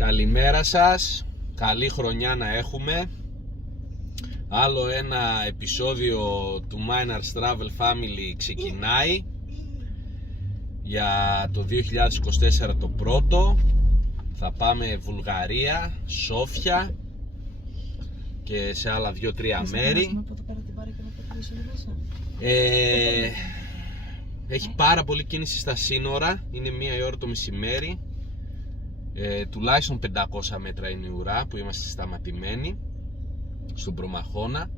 Καλημέρα σας, καλή χρονιά να έχουμε. Άλλο ένα επεισόδιο του Miners Travel Family ξεκινάει για το 2024 το πρώτο. Θα πάμε Βουλγαρία, Σόφια και σε άλλα 2-3 μέρη. Έχει πάρα πολύ κίνηση στα σύνορα, είναι 1 η ώρα το μεσημέρι. Τουλάχιστον 500 μέτρα είναι η ουρά που είμαστε σταματημένοι στον Προμαχώνα.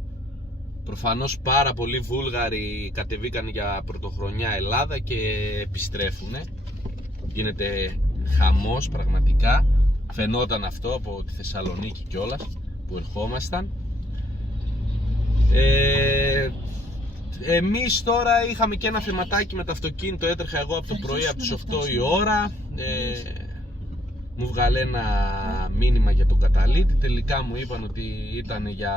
Προφανώς πάρα πολλοί Βούλγαροι κατεβήκαν για πρωτοχρονιά Ελλάδα και επιστρέφουν. Γίνεται χαμός πραγματικά. Φαινόταν αυτό από τη Θεσσαλονίκη κιόλας που ερχόμασταν. Εμείς τώρα είχαμε και ένα θεματάκι με το αυτοκίνητο. Έτρεχα εγώ από το πρωί από τις 8 η ώρα. Μου βγάλε ένα μήνυμα για τον καταλύτη. Τελικά μου είπαν ότι ήταν για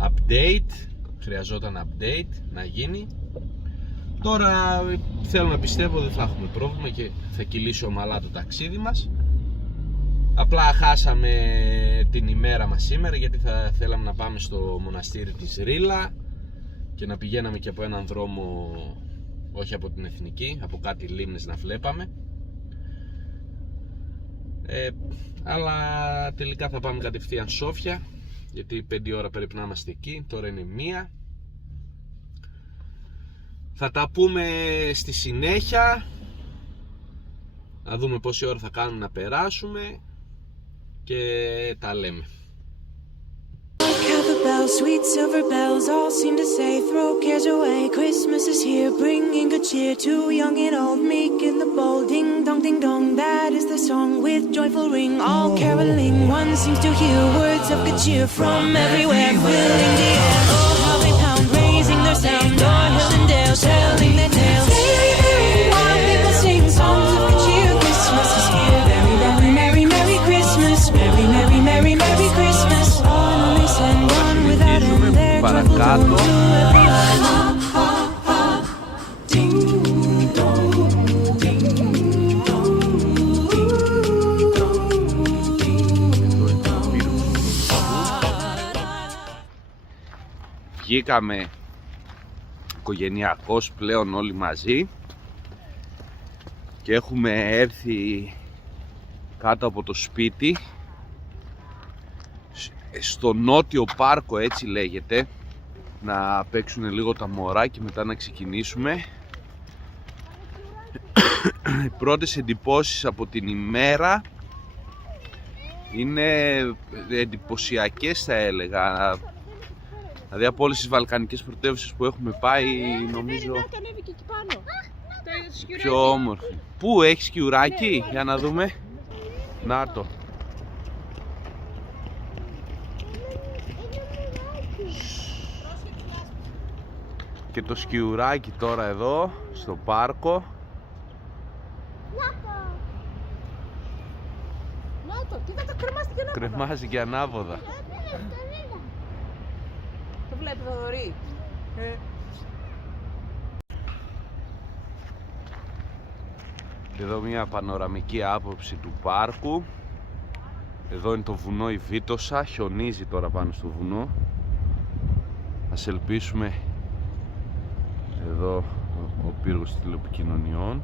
update. Χρειαζόταν update να γίνει. Τώρα θέλω να πιστεύω δεν θα έχουμε πρόβλημα και θα κυλήσει ομαλά το ταξίδι μας. Απλά χάσαμε την ημέρα μας σήμερα, γιατί θα θέλαμε να πάμε στο μοναστήρι της Ρίλα και να πηγαίναμε και από έναν δρόμο, όχι από την Εθνική, από κάτι λίμνες να βλέπαμε. Αλλά τελικά θα πάμε κατευθείαν Σόφια, γιατί 5 ώρα πρέπει να είμαστε εκεί. Τώρα είναι 1. Θα τα πούμε στη συνέχεια. Να δούμε πόση ώρα θα κάνουμε να περάσουμε και τα λέμε. Sweet silver bells all seem to say, throw cares away, Christmas is here, bringing good cheer to young and old, meek and the bold. Ding dong, that is the song with joyful ring, all caroling. One seems to hear words of good cheer from everywhere, filling the air. Oh, how they pound, raising their sound, o'er hill and dale, telling their tales. Merry, merry, while people sing songs of good cheer. Christmas is here, very, very, merry, merry Christmas. Merry, merry, merry, merry Christmas. On we send on without end their joyful tone to everyone. Ding dong, ding dong, ding dong, ding dong. Βγήκαμε οικογενειακώς πλέον όλοι μαζί και έχουμε έρθει κάτω από το σπίτι στο νότιο πάρκο, έτσι λέγεται, να παίξουν λίγο τα μωρά και μετά να ξεκινήσουμε. Οι πρώτες εντυπώσεις από την ημέρα είναι εντυπωσιακές, θα έλεγα. Δηλαδή από όλες τις βαλκανικές πρωτεύουσες που έχουμε πάει, νομίζω πιο όμορφη. Πού έχει σκιουράκι, για να δούμε. Να το. Και το σκιουράκι τώρα εδώ στο πάρκο. Να το, κοίτα το, κρεμάζει και ανάποδα. Κρεμάζει και ανάποδα. Το βλέπει το δωρή. Και εδώ μια πανοραμική άποψη του πάρκου. Εδώ είναι το βουνό η Βίτοσα, χιονίζει τώρα πάνω στο βουνό. Ας ελπίσουμε. Εδώ ο πύργος τηλεπικοινωνιών.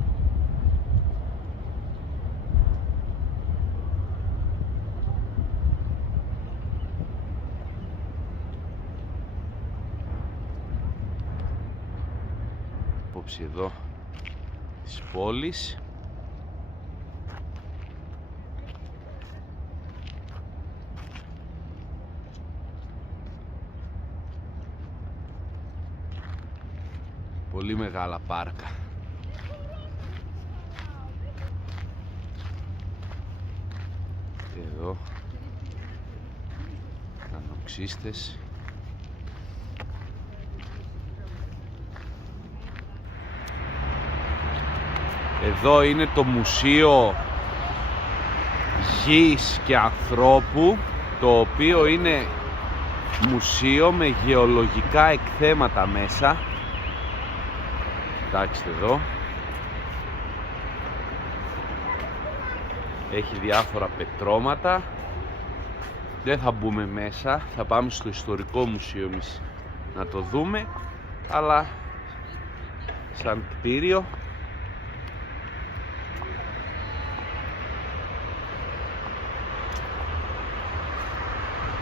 Απόψη εδώ της πόλης. Πολύ μεγάλα πάρκα. Και εδώ ανοξύστες. Εδώ είναι το Μουσείο Γης και Ανθρώπου, το οποίο είναι μουσείο με γεωλογικά εκθέματα μέσα. Κοιτάξτε εδώ. Έχει διάφορα πετρώματα. Δεν θα μπούμε μέσα, θα πάμε στο ιστορικό μουσείο εμείς να το δούμε, αλλά σαν κτίριο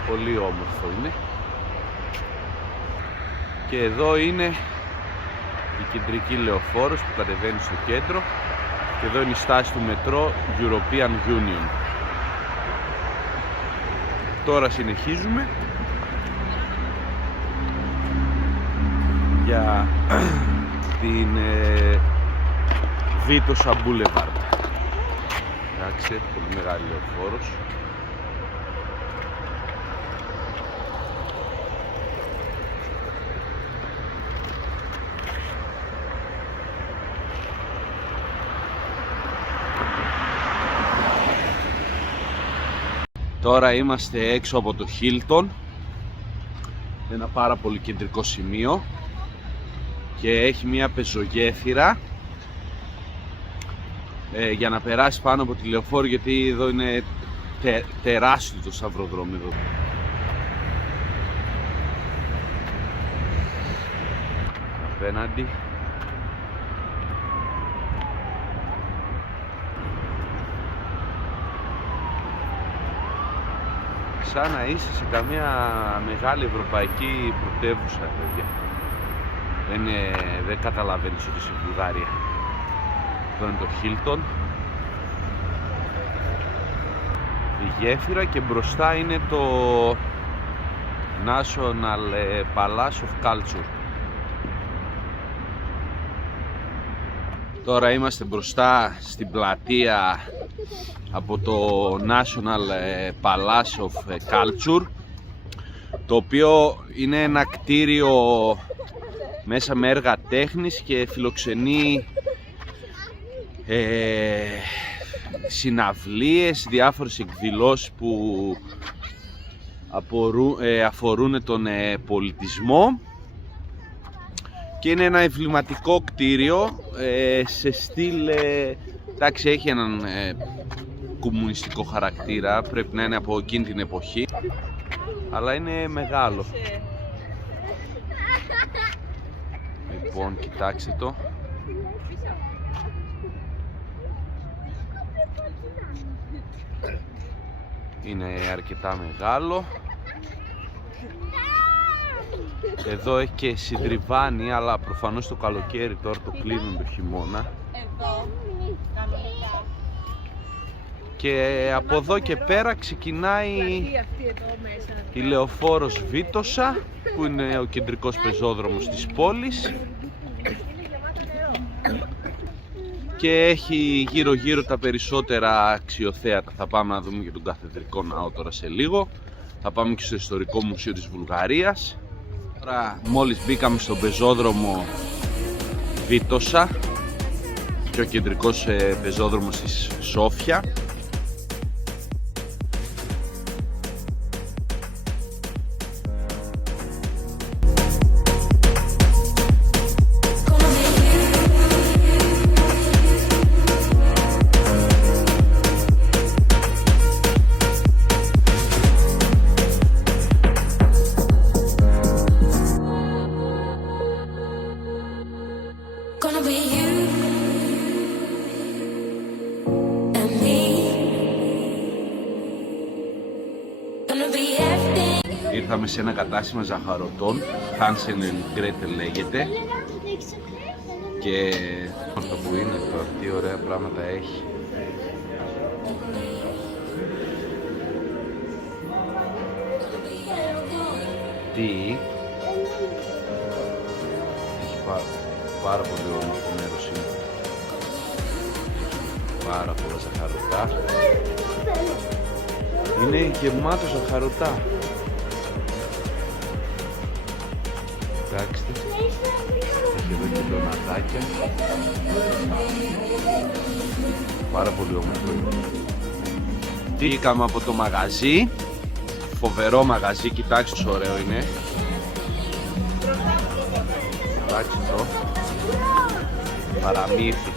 πολύ όμορφο είναι. Και εδώ είναι η κεντρική λεωφόρος που κατεβαίνει στο κέντρο και εδώ είναι η στάση του μετρό European Union. Τώρα συνεχίζουμε για την Βίτοσα Boulevard. Εντάξει, πολύ μεγάλη λεωφόρος. Τώρα είμαστε έξω από το Hilton, ένα πάρα πολύ κεντρικό σημείο και έχει μια πεζογέφυρα για να περάσει πάνω από τη λεωφόρο, γιατί εδώ είναι τεράστιο το σταυροδρόμιο εδώ. Απέναντι σαν να είσαι σε καμία μεγάλη ευρωπαϊκή πρωτεύουσα, παιδιά. Δεν καταλαβαίνεις ότι είσαι Βουλγαρία. Εδώ είναι το Hilton, η γέφυρα, και μπροστά είναι το National Palace of Culture. Τώρα είμαστε μπροστά στην πλατεία από το National Palace of Culture, το οποίο είναι ένα κτίριο μέσα με έργα τέχνης και φιλοξενεί συναυλίες, διάφορες εκδηλώσεις που αφορούν τον πολιτισμό, και είναι ένα εμβληματικό κτίριο σε στυλ, εντάξει, έχει έναν κομμουνιστικό χαρακτήρα, πρέπει να είναι από εκείνη την εποχή, αλλά είναι μεγάλο. Λοιπόν, κοιτάξτε το. Είναι αρκετά μεγάλο. Εδώ έχει και συντριβάνι, αλλά προφανώς το καλοκαίρι, τώρα το κλείνουν το χειμώνα. Και από εδώ και πέρα ξεκινάει η λεωφόρος Βίτοσα, που είναι ο κεντρικός πεζόδρομος της πόλης, και έχει γύρω γύρω τα περισσότερα αξιοθέατα. Θα πάμε να δούμε και τον Καθεδρικό Ναό τώρα σε λίγο. Θα πάμε και στο Ιστορικό Μουσείο της Βουλγαρίας. Τώρα μόλις μπήκαμε στον πεζόδρομο Βίτοσα, πιο κεντρικός πεζόδρομος της Σόφια. Ήρθαμε σε ένα κατάστημα ζαχαρωτών, Hansel and Gretel λέγεται, και αυτό που είναι τώρα, τι ωραία πράγματα έχει. Τι έχει, πάρα πολύ όμορφο μέρος είναι. Πάρα πολλά ζαχαρωτά. Είναι γεμάτο ζαχαρωτά. Κοιτάξτε, έχει εδώ και ντονατάκια. Πάρα πολύ όμορφο είναι. Βγήκαμε από το μαγαζί, φοβερό μαγαζί, κοιτάξτε όσο ωραίο είναι. Κοιτάξτε το, παραμύθι.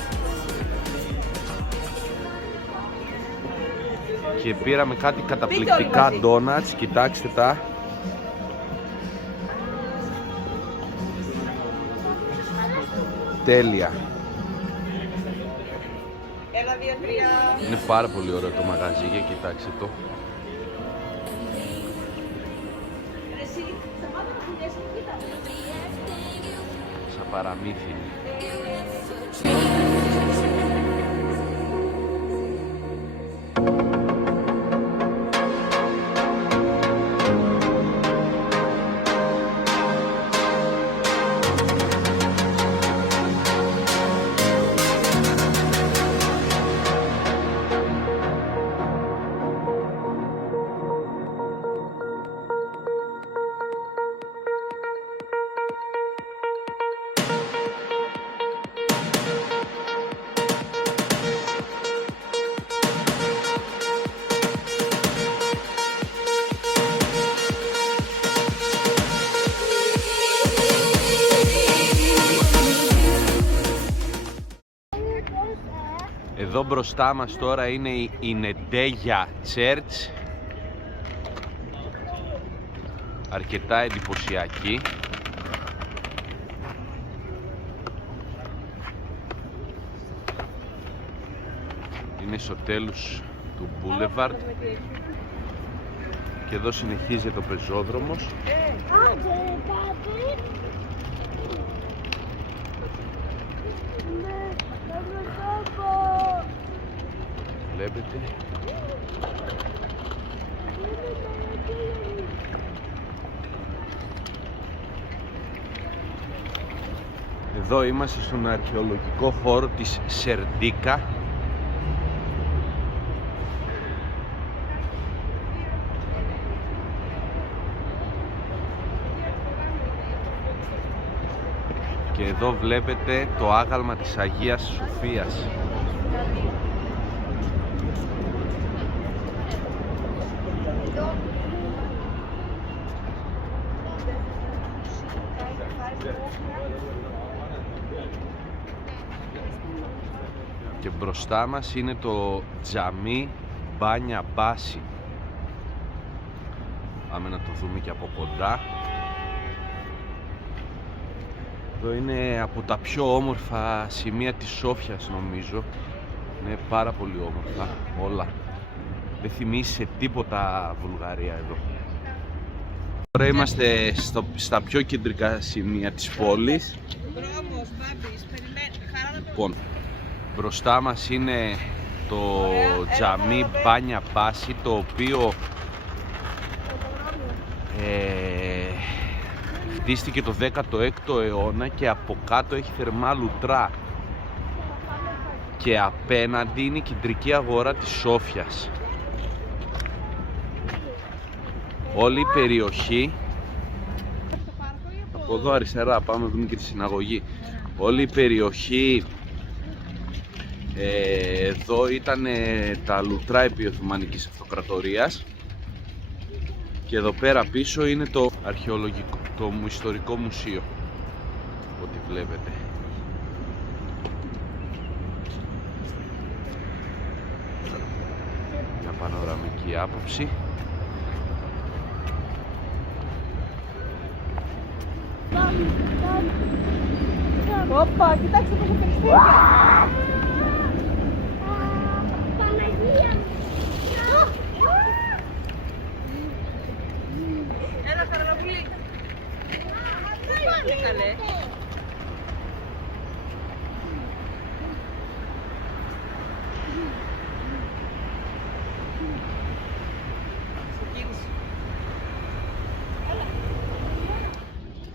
Και πήραμε κάτι καταπληκτικά ντόνατς, κοιτάξτε τα. Τέλεια. 1, 2, 3. Είναι πάρα πολύ ωραίο το μαγαζί, για κοιτάξτε το. Σαν παραμύθι. Εδώ μπροστά μας τώρα είναι η Νεντέγια Church. Αρκετά εντυπωσιακή. Είναι στο τέλος του Boulevard. Και εδώ συνεχίζεται ο πεζόδρομος. Βλέπετε. Εδώ είμαστε στον αρχαιολογικό χώρο της Σερντίκα. Και εδώ βλέπετε το άγαλμα της Αγίας Σοφίας. Και μπροστά μας είναι το τζαμί Μπάνια Μπάση. Πάμε να το δούμε και από κοντά. Εδώ είναι από τα πιο όμορφα σημεία της Σόφιας, νομίζω. Είναι πάρα πολύ όμορφα όλα. Δεν θυμίζει σε τίποτα Βουλγαρία εδώ. Τώρα είμαστε στα πιο κεντρικά σημεία της πόλης. Λοιπόν, μπροστά μας είναι το τζαμί Μπάνια Μπάση, το οποίο χτίστηκε το 16ο αιώνα και από κάτω έχει θερμά λουτρά. Και απέναντι είναι η κεντρική αγορά της Σόφιας. Όλη η περιοχή, από εδώ αριστερά πάμε να δούμε και τη συναγωγή. Όλη η περιοχή εδώ ήταν τα λουτρά επί Οθωμανικής Αυτοκρατορίας. Και εδώ πέρα πίσω είναι το αρχαιολογικό, το ιστορικό μουσείο, ό,τι βλέπετε. Μια πανοραμική άποψη. Όπα, κοιτάξτε πόσο περιστέρια. Ένα καραβουλί. Τι έκανε?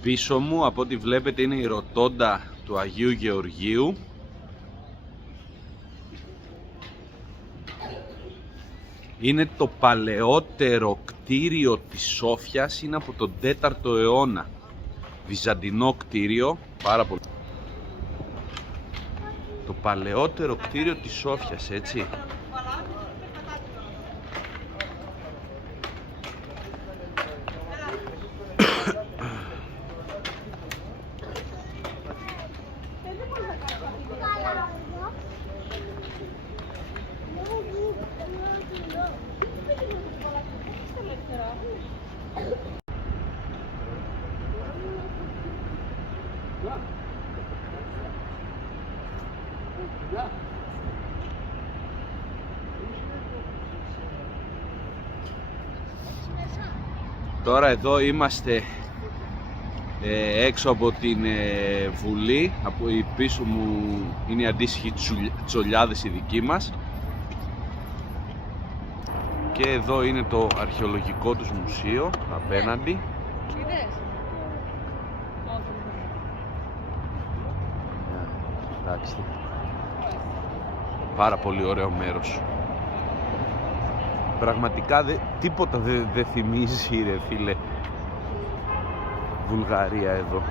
Πίσω μου, από ό,τι βλέπετε, είναι η ρωτόντα του Αγίου Γεωργίου. Είναι το παλαιότερο κτίριο της Σόφιας, είναι από τον 4ο αιώνα. Βυζαντινό κτίριο, πάρα πολύ. Το παλαιότερο κτίριο της Σόφιας, έτσι. Τώρα εδώ είμαστε έξω από την Βουλή. Από η πίσω μου είναι οι αντίστοιχοι τσολιάδες οι δικοί μας. Και εδώ είναι το αρχαιολογικό τους μουσείο απέναντι. Εντάξει. Πάρα πολύ ωραίο μέρος. Πραγματικά τίποτα δεν θυμίζει ρε φίλε Βουλγαρία εδώ.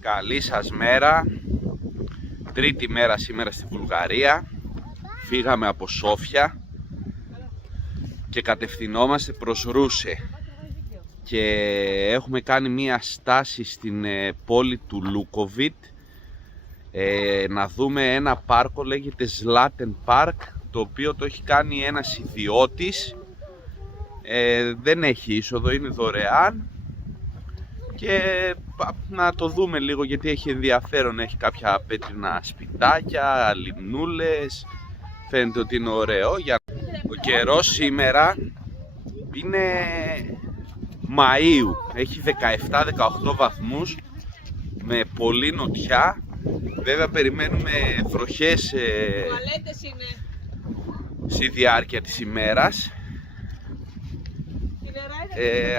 Καλή σας μέρα. Τρίτη μέρα σήμερα στη Βουλγαρία. Φύγαμε από Σόφια και κατευθυνόμαστε προς Ρούσε. Και έχουμε κάνει μία στάση στην πόλη του Λούκοβιτ να δούμε ένα πάρκο, λέγεται Zlaten Park, το οποίο το έχει κάνει ένας ιδιώτης. Δεν έχει είσοδο, είναι δωρεάν. Και να το δούμε λίγο γιατί έχει ενδιαφέρον, έχει κάποια πέτρινα σπιτάκια, λιμνούλες, φαίνεται ότι είναι ωραίο. Ο καιρός σήμερα είναι Μαΐου, έχει 17-18 βαθμούς με πολλή νοτιά. Βέβαια περιμένουμε βροχές στη διάρκεια της ημέρας,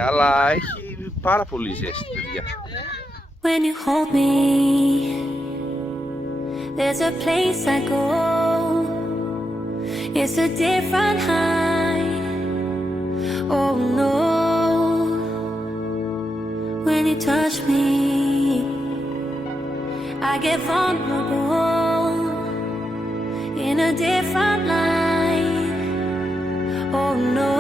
αλλά έχει πάρα πολύ ζέστη, παιδιά. When you hold me, there's a place I go. It's a different high. Oh no. When you touch me, I get vulnerable in a different light. Oh no.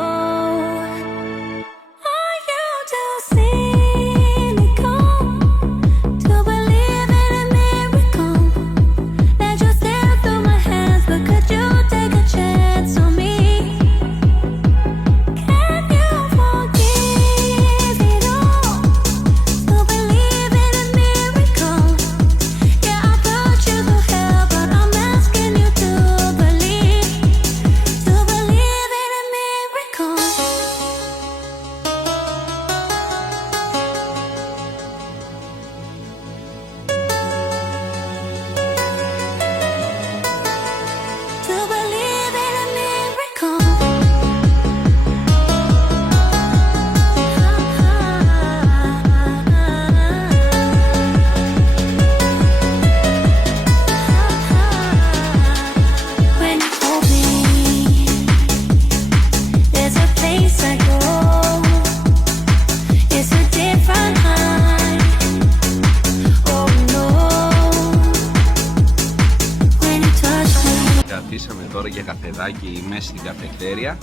μπαράκι μέσα στην καφετέρια.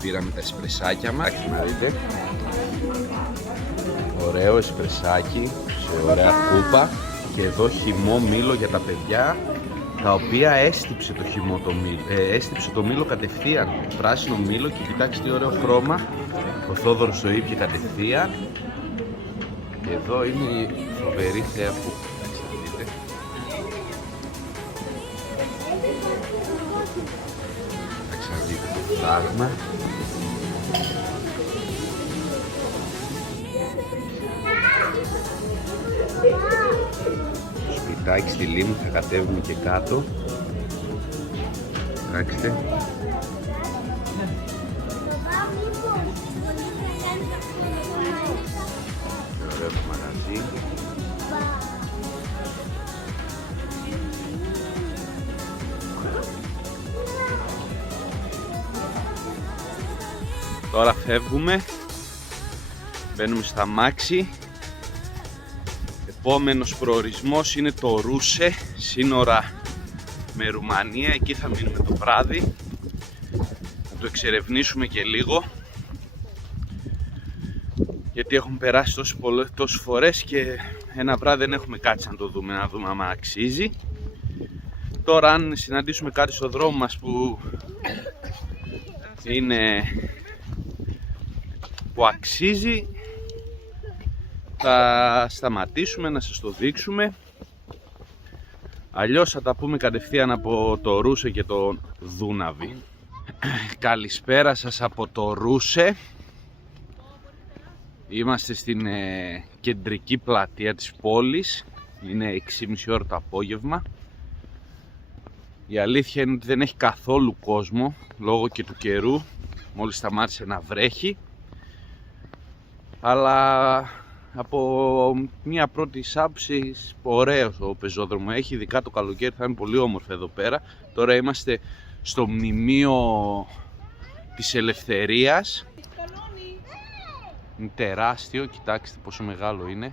Πήραμε τα εσπρεσάκια μας, να δείτε. Ωραίο εσπρεσάκι σε ωραία κούπα. Και εδώ χυμό μήλο για τα παιδιά, τα οποία έστυψε το μήλο κατευθείαν, πράσινο μήλο, και κοιτάξτε τι ωραίο χρώμα. Ο Θόδωρος το ήπια κατευθείαν. Και εδώ είναι η φοβερή θέα που δείτε. Θα ξαναδείτε το φράγμα. Σπιτάκι στη λίμνη, θα κατέβουμε και κάτω. Κοιτάξτε. Ωραίο το μαγαζί. Τώρα φεύγουμε. Μπαίνουμε στα αμάξι. Επόμενος προορισμός είναι το Ρούσε, σύνορα με Ρουμανία. Εκεί θα μείνουμε το βράδυ. Θα το εξερευνήσουμε και λίγο, γιατί έχουν περάσει τόσες φορές και ένα βράδυ δεν έχουμε κάτσει να το δούμε, να δούμε άμα αξίζει. Τώρα αν συναντήσουμε κάτι στο δρόμο μας που αξίζει, θα σταματήσουμε να σας το δείξουμε. Αλλιώς θα τα πούμε κατευθείαν από το Ρούσε και το Δούναβι. Καλησπέρα σας από το Ρούσε. Είμαστε στην κεντρική πλατεία της πόλης. Είναι 6,5 ώρα το απόγευμα. Η αλήθεια είναι ότι δεν έχει καθόλου κόσμο λόγω και του καιρού. Μόλις σταμάτησε να βρέχει. Αλλά από μια πρώτη άποψη ωραίος ο πεζόδρομο έχει, ειδικά το καλοκαίρι θα είναι πολύ όμορφο εδώ πέρα. Τώρα είμαστε στο μνημείο της Ελευθερίας. Είναι τεράστιο, κοιτάξτε πόσο μεγάλο είναι.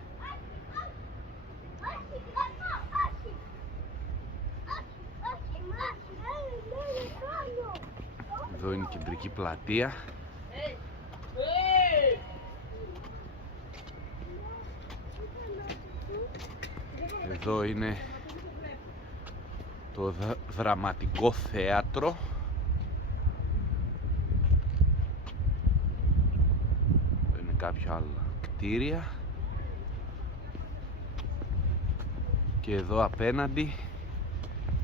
Εδώ είναι η κεντρική πλατεία. Εδώ είναι το δραματικό θέατρο. Εδώ είναι κάποια άλλα κτίρια. Και εδώ απέναντι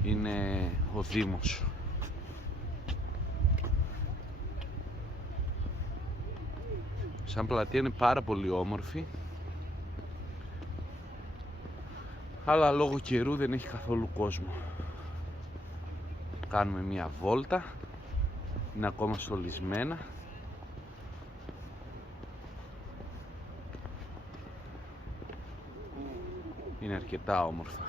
είναι ο Δήμος. Σαν πλατεία είναι πάρα πολύ όμορφη, αλλά λόγω καιρού δεν έχει καθόλου κόσμο. Κάνουμε μια βόλτα, είναι ακόμα στολισμένα. Είναι αρκετά όμορφα.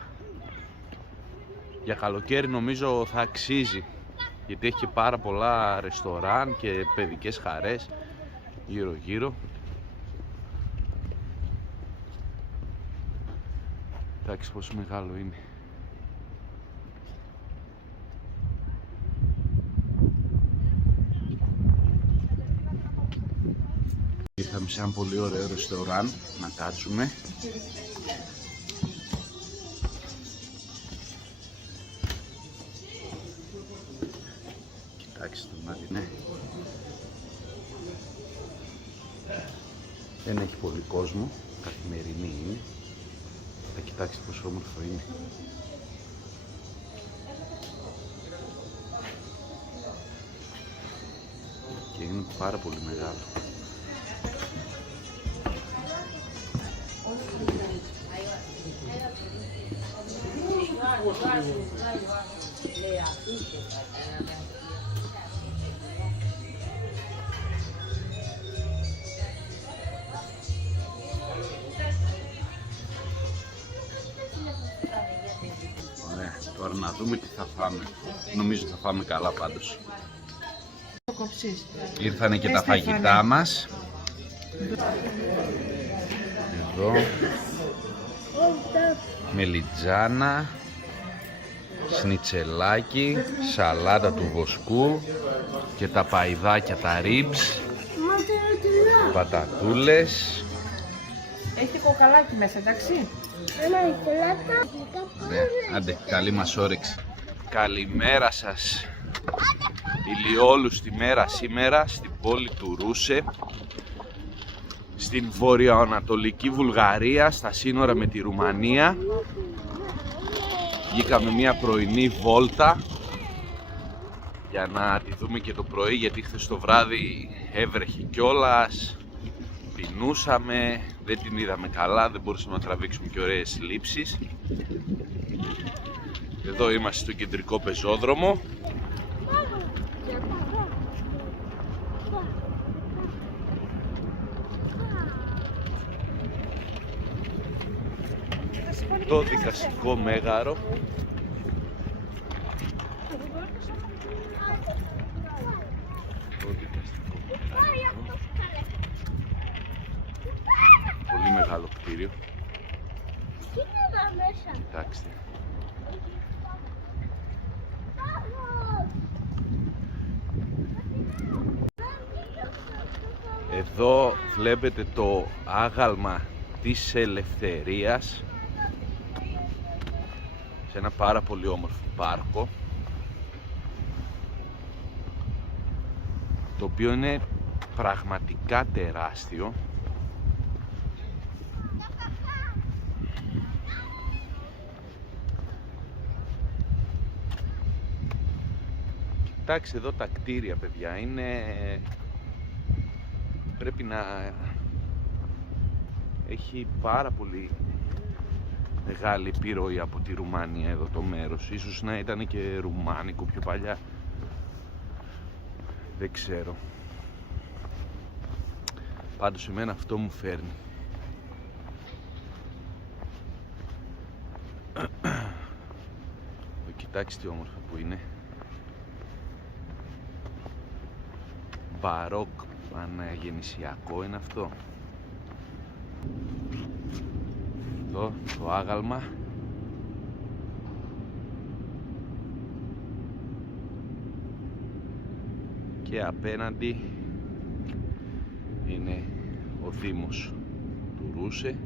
Για καλοκαίρι νομίζω θα αξίζει, γιατί έχει και πάρα πολλά ρεστοράν και παιδικές χαρές γύρω γύρω. Εντάξει πόσο μεγάλο είναι. Ήρθαμε σε ένα πολύ ωραίο ρεστοράν να κάτσουμε. Κοιτάξτε το μάτι, ναι. Δεν έχει πολύ κόσμο, καθημερινή είναι. Θα κοιτάξτε πόσο όμορφο είναι. Και είναι πάρα πολύ μεγάλο. Ωραία, τώρα να δούμε τι θα φάμε. Νομίζω θα φάμε καλά πάντως. Ήρθανε και τα φαγητά μας. Εδώ μελιτζάνα, σνιτσελάκι, σαλάτα του βοσκού και τα παϊδάκια, τα ριμπς, πατατούλες. Έχει κοκαλάκι μέσα, εντάξει. Ναι, άντε, καλή μας όρεξη. Καλημέρα σας. Ηλιόλουστη μέρα σήμερα στην πόλη του Ρούσε, στην βορειοανατολική Βουλγαρία, στα σύνορα με τη Ρουμανία. Βγήκαμε μια πρωινή βόλτα για να τη δούμε και το πρωί, γιατί χθες το βράδυ έβρεχε κιόλας, πεινούσαμε, δεν την είδαμε καλά, δεν μπορούσαμε να τραβήξουμε και ωραίες λήψεις. Εδώ είμαστε στο κεντρικό πεζόδρομο. Το δικαστικό μέγαρο. Πολύ μεγάλο κτίριο. Κοιτάξτε. Εδώ βλέπετε το άγαλμα της Ελευθερίας σε ένα πάρα πολύ όμορφο πάρκο, το οποίο είναι πραγματικά τεράστιο. Κοιτάξτε εδώ τα κτίρια, παιδιά, πρέπει να έχει πάρα πολύ μεγάλη επιρροή από τη Ρουμανία εδώ το μέρος. Ίσως να ήταν και ρουμάνικο πιο παλιά, δεν ξέρω. Πάντως εμένα αυτό μου φέρνει. Κοιτάξτε τι όμορφα που είναι. Μπαρόκ, αναγεννησιακό είναι αυτό. Εδώ το άγαλμα. Και απέναντι είναι ο Δήμος του Ρούσε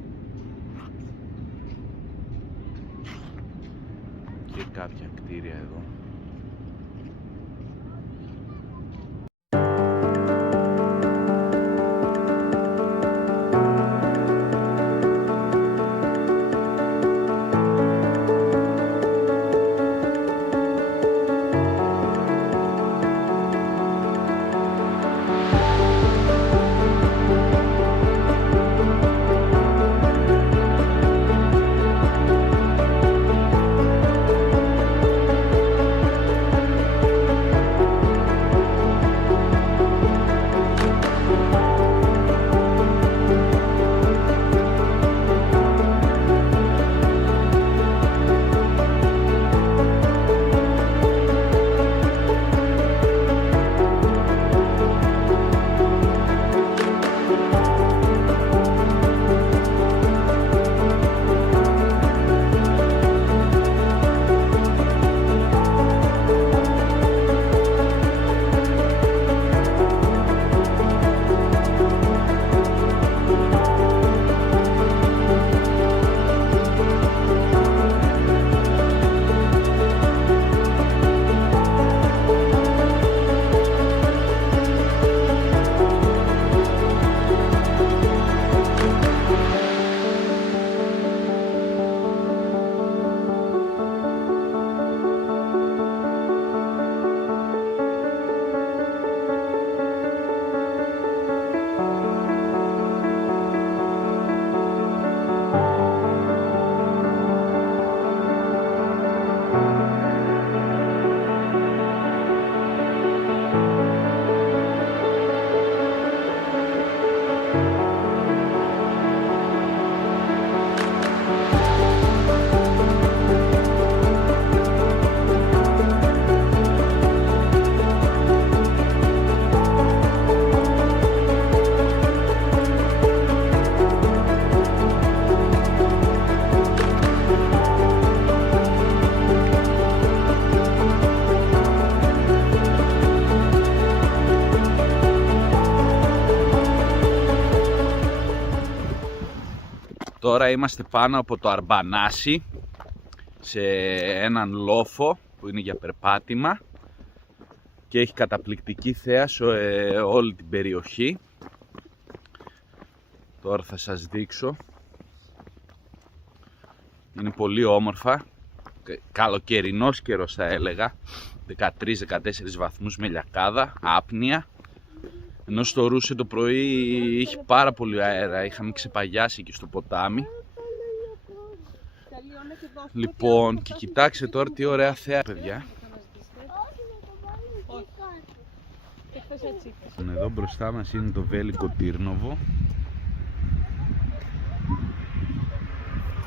και κάποια κτίρια εδώ. Τώρα είμαστε πάνω από το Αρμπανάσι, σε έναν λόφο που είναι για περπάτημα και έχει καταπληκτική θέα σε όλη την περιοχή. Τώρα θα σας δείξω. Είναι πολύ όμορφα, καλοκαιρινός καιρός θα έλεγα, 13-14 βαθμούς με λιακάδα, άπνοια. Ενώ στο Ρούσε το πρωί είχε πάρα πολύ αέρα, είχαμε ξεπαγιάσει εκεί στο ποτάμι. Λοιπόν, και κοιτάξτε τώρα τι ωραία θέα, παιδιά. Εδώ μπροστά μας είναι το Βέλικο Τύρνοβο.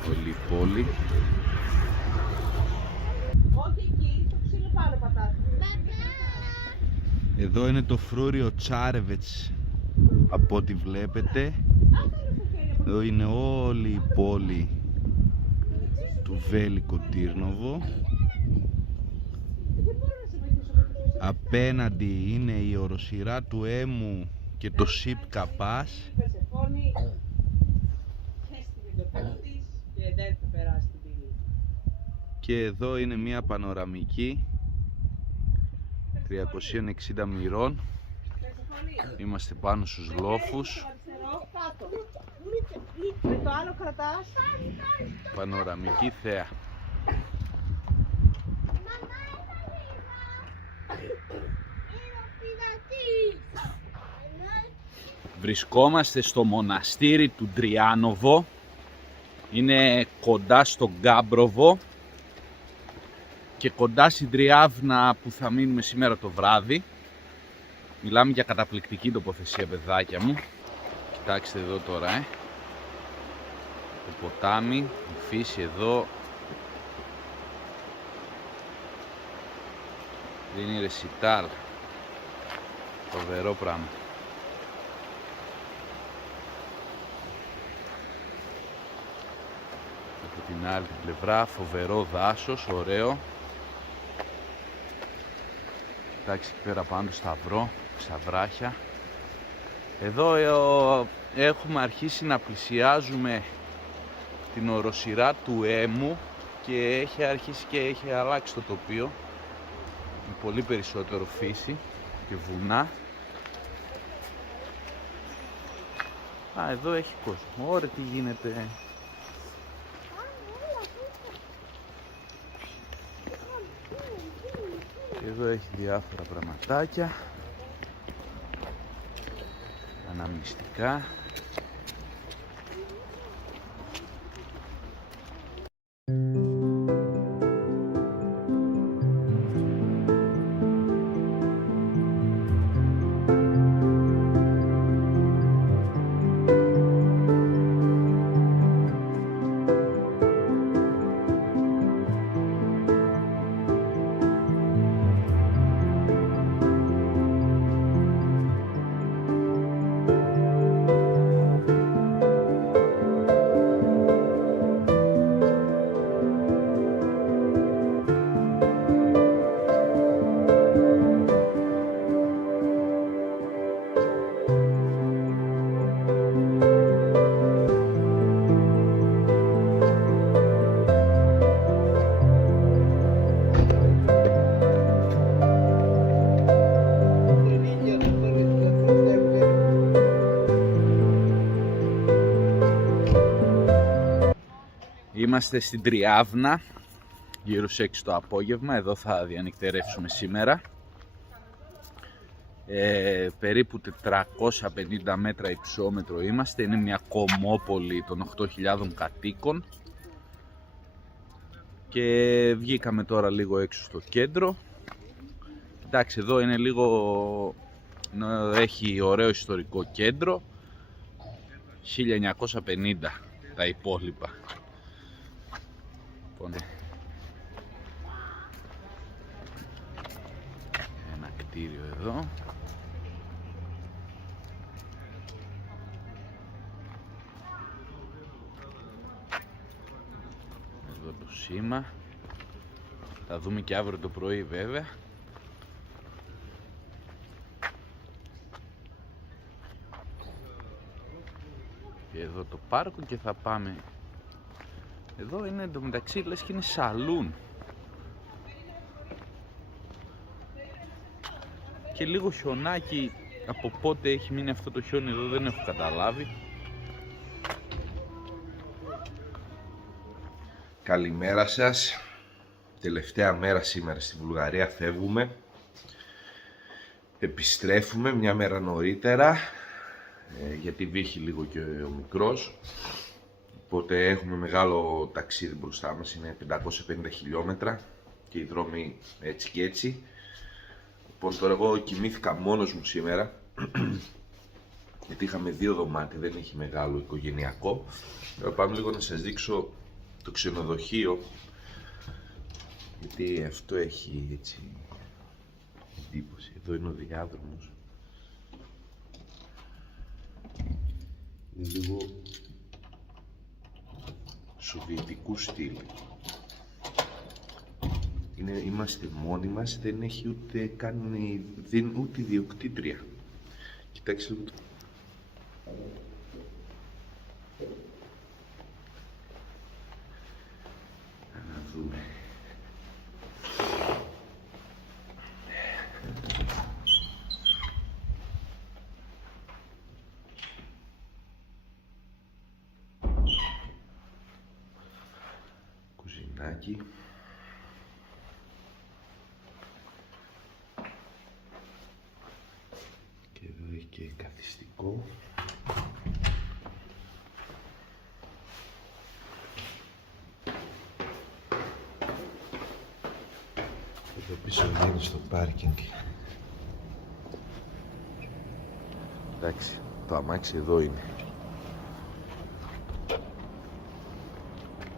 Όλη η πόλη. Εδώ είναι το φρούριο Τσάρεβετς, από ό,τι βλέπετε. Εδώ είναι όλη η πόλη του Βέλικο Τύρνοβο. Απέναντι είναι η οροσειρά του Έμου και το Σιπ Καπάς. Και εδώ είναι μια πανοραμική 360 μοιρών. Είμαστε πάνω στους λόφους. Πανοραμική θέα. Βρισκόμαστε στο μοναστήρι του Ντριάνοβο. Είναι κοντά στο Γκάμπροβο και κοντά στην Τριάβνα που θα μείνουμε σήμερα το βράδυ. Μιλάμε για καταπληκτική τοποθεσία, παιδάκια μου. Κοιτάξτε εδώ τώρα, το ποτάμι, η φύση εδώ. Δίνει ρεσιτάλ. Φοβερό πράγμα. Από την άλλη πλευρά φοβερό δάσος, ωραίο. Κοιτάξτε εκεί πέρα πάνω σταυρό, ξαβράχια. Εδώ έχουμε αρχίσει να πλησιάζουμε την οροσειρά του Έμου και έχει αρχίσει και έχει αλλάξει το τοπίο. Με πολύ περισσότερο φύση και βουνά. Α, εδώ έχει κόσμο. Ωραία, τι γίνεται. Εδώ έχει διάφορα πραγματάκια αναμνηστικά. Είμαστε στην Τριάβνα, γύρω σε 6 το απόγευμα. Εδώ θα διανυκτερεύσουμε σήμερα. Περίπου 450 μέτρα υψόμετρο είμαστε. Είναι μια κομμόπολη των 8.000 κατοίκων. Και βγήκαμε τώρα λίγο έξω στο κέντρο. Εντάξει, εδώ είναι λίγο... Έχει ωραίο ιστορικό κέντρο. 1950 τα υπόλοιπα. Ένα κτίριο εδώ. Εδώ το σήμα. Θα δούμε και αύριο το πρωί βέβαια. Και εδώ εδώ το πάρκο και θα πάμε. Εδώ είναι εντωμεταξύ, λες και είναι σαλούν. Και λίγο χιονάκι. Από πότε έχει μείνει αυτό το χιόνι εδώ δεν έχω καταλάβει. Καλημέρα σας. Τελευταία μέρα σήμερα στη Βουλγαρία, φεύγουμε. Επιστρέφουμε μια μέρα νωρίτερα, γιατί βύχει λίγο και ο μικρός. Οπότε έχουμε μεγάλο ταξίδι μπροστά μας, είναι 550 χιλιόμετρα και οι δρόμοι έτσι και έτσι. Λοιπόν, τώρα εγώ κοιμήθηκα μόνος μου σήμερα, γιατί είχαμε 2 δωμάτια, δεν έχει μεγάλο οικογενειακό. Τώρα πάμε λίγο να σας δείξω το ξενοδοχείο, γιατί αυτό έχει έτσι εντύπωση. Εδώ είναι ο διάδρομος. Είναι λίγο σοβιετικού στυλ. Είμαστε μόνοι μας, δεν έχει ούτε καν, ούτε ιδιοκτήτρια. Κοιτάξτε λίγο. Να δούμε. Κουζινάκι. Και εδώ έχει και καθιστικό. Εδώ πίσω είναι στο πάρκινγκ. Εντάξει, το αμάξι εδώ είναι.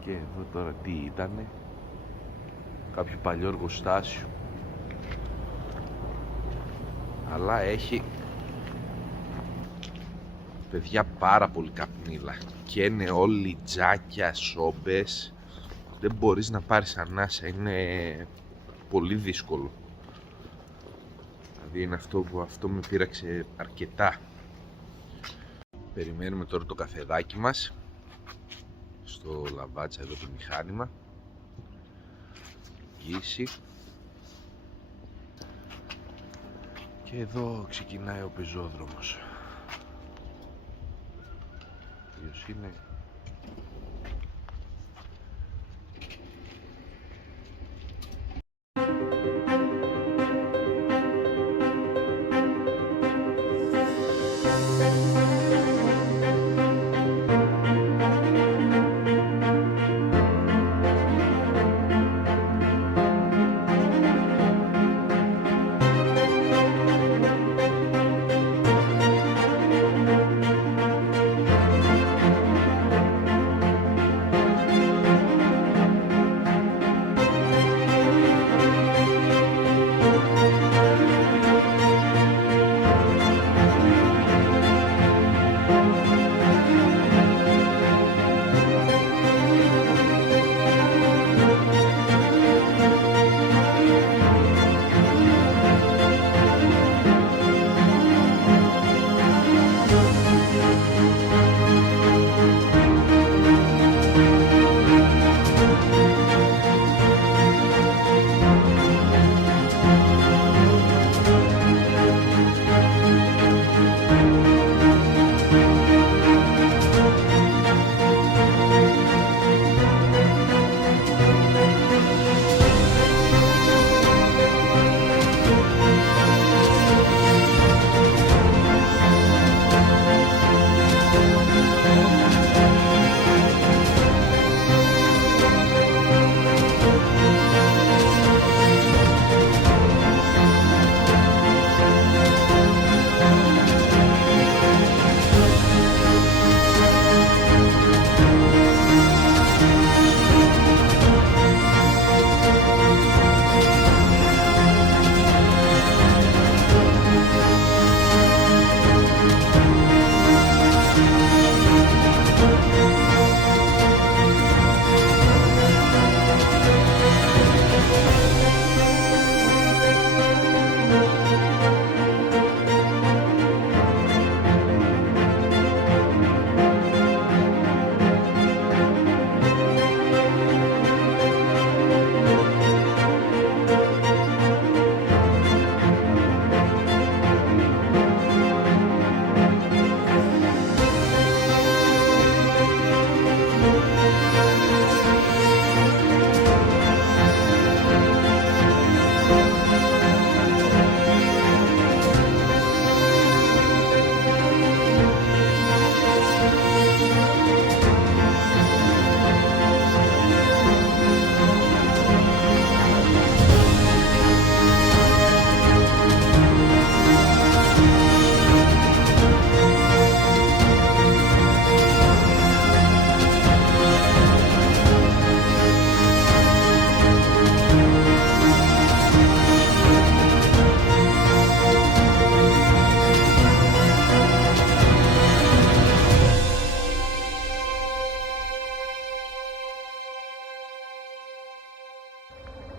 Και εδώ τώρα τι ήτανε? Κάποιο παλιό εργοστάσιο. Αλλά έχει, παιδιά, πάρα πολύ καπνίλα. Και είναι όλοι τζάκια, σόμπες. Δεν μπορείς να πάρεις ανάσα, είναι πολύ δύσκολο. Δηλαδή είναι αυτό με πείραξε αρκετά. Περιμένουμε τώρα το καφεδάκι μας στο λαβάτσα εδώ το μηχάνημα. Γύση. Και εδώ ξεκινάει ο πεζόδρομος. Ποιος είναι?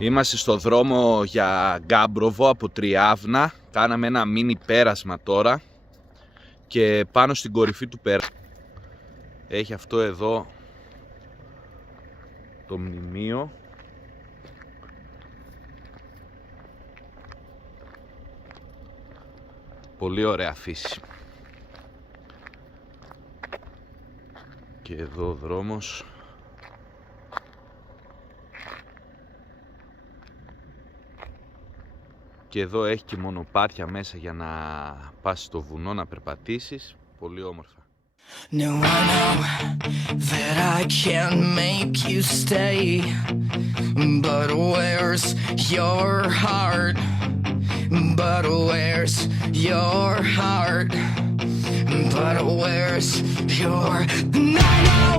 Είμαστε στο δρόμο για Γκάμπροβο από Τριάβνα. Κάναμε ένα μίνι πέρασμα τώρα και πάνω στην κορυφή του πέρασμα έχει αυτό εδώ το μνημείο. Πολύ ωραία φύση. Και εδώ ο δρόμος. Και εδώ έχει και μονοπάτια μέσα για να πας στο βουνό να περπατήσεις. Πολύ όμορφα. Now I know that I can't make you stay, but where's your heart? But where's your heart? But where's your... And I know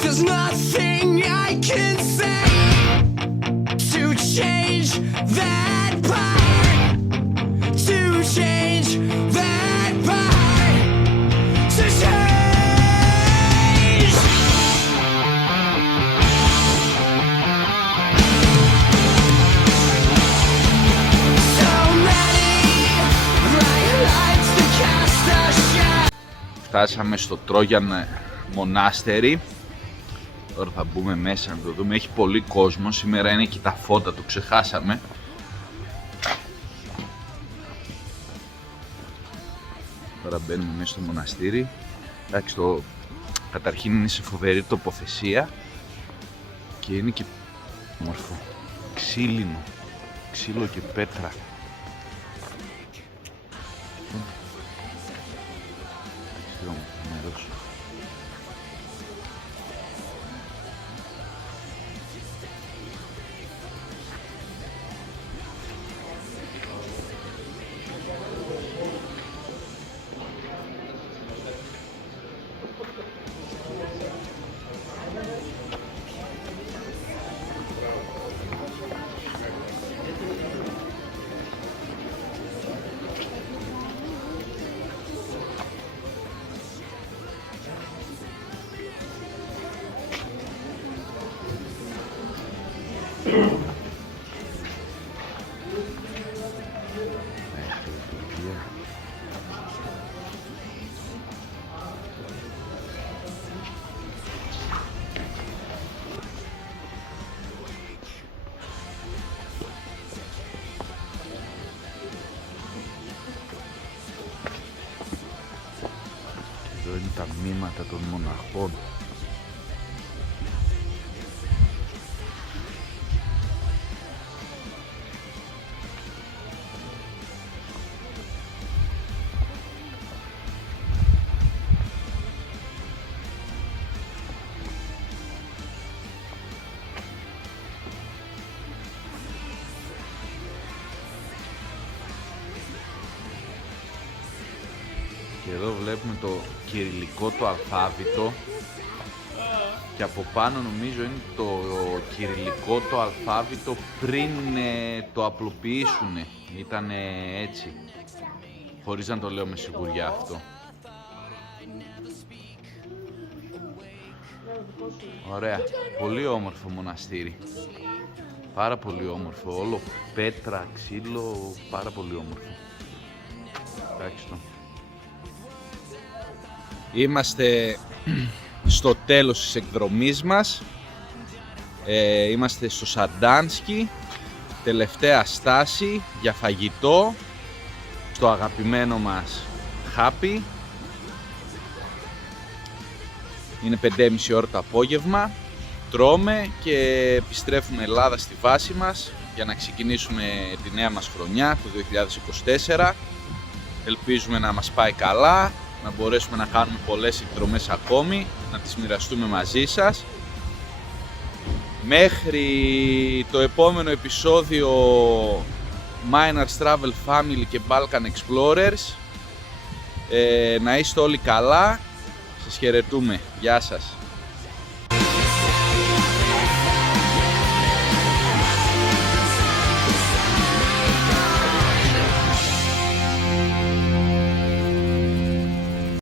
there's nothing I can say to change that part, to change that part, to change. So many bright lights to cast a shadow. Φτάσαμε στο Τρόγιαν Μονάστερι. Τώρα θα μπούμε μέσα να το δούμε. Έχει πολύ κόσμο. Σήμερα είναι και τα φώτα, το ξεχάσαμε. Τώρα μπαίνουμε μέσα στο μοναστήρι. Εντάξει, καταρχήν είναι σε φοβερή τοποθεσία και είναι και όμορφο. Ξύλινο. Ξύλο και πέτρα. Μέρος. Εδώ είναι τα μνήματα των μοναχών. Και εδώ βλέπουμε το κυριλικό το αλφάβητο και από πάνω νομίζω είναι το κυριλικό το αλφάβητο πριν το απλοποιήσουν. Ήταν έτσι, χωρίς να το λέω με σιγουριά αυτό. Ωραία, πολύ όμορφο μοναστήρι. Πάρα πολύ όμορφο, όλο πέτρα, ξύλο, πάρα πολύ όμορφο. Εντάξει το. Είμαστε στο τέλος της εκδρομής μας. Είμαστε στο Σαντάνσκι, τελευταία στάση για φαγητό, στο αγαπημένο μας Happy. Είναι 5:30 ώρα το απόγευμα, τρώμε και επιστρέφουμε Ελλάδα στη βάση μας για να ξεκινήσουμε τη νέα μας χρονιά, το 2024. Ελπίζουμε να μας πάει καλά, να μπορέσουμε να κάνουμε πολλές εκδρομές ακόμη, να τις μοιραστούμε μαζί σας. Μέχρι το επόμενο επεισόδιο Miners Travel Family και Balkan Explorers, να είστε όλοι καλά, σας χαιρετούμε, γεια σας.